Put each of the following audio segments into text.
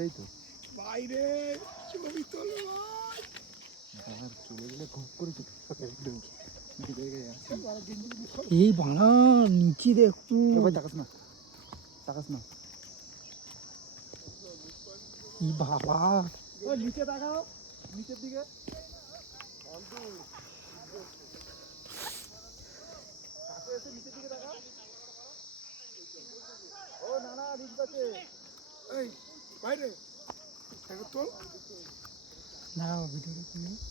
সেই তো বাইরে ছবি তোলো আর চলে গেলে খুব করে একদম এই বানা নিচে দেখু ভাই তাকাস না ই বাবা নিচে তাকাও নিচের দিকে কাছে এসে নিচের দিকে তাকাও ও না না রিস্ক আছে এই বাইরে দেখো তো দাঁড়াও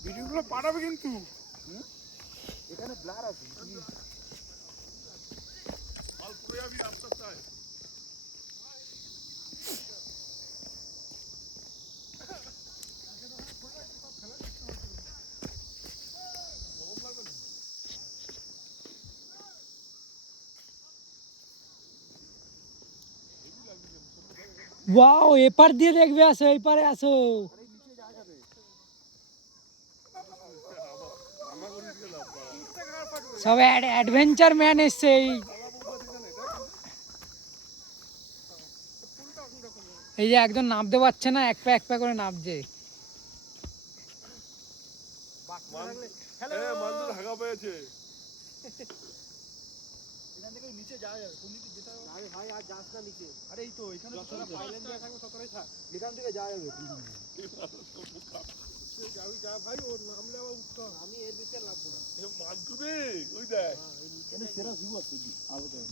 ভিডিওগুলো পাঠাবে কিন্তু এখানে ব্লার আছে ওয়াও এপার দিয়ে দেখবে আসো এই পারে আসো সব অ্যাডভেঞ্চার ম্যান এসছে এই যে একদম নামতে পারছে না এক পা করে নামছে ঢাকা পেয়েছে এখান থেকে নিচে যাওয়া যাবে কোন দিকে যেতে হবে আরে ভাই আর যাস না নিচে আরে এই তো এখানে যতটা পাইলেন দেয়া থাকবে ততটাই থাক এখান থেকে যাওয়া যাবে যাবি যা ভাই ওর নামলে আবার উঠতে হবে আমি এর বেশি লাগবো না মানতুবে ওই দেখ এখানে সেরা ভিউ আছে আলো দেয়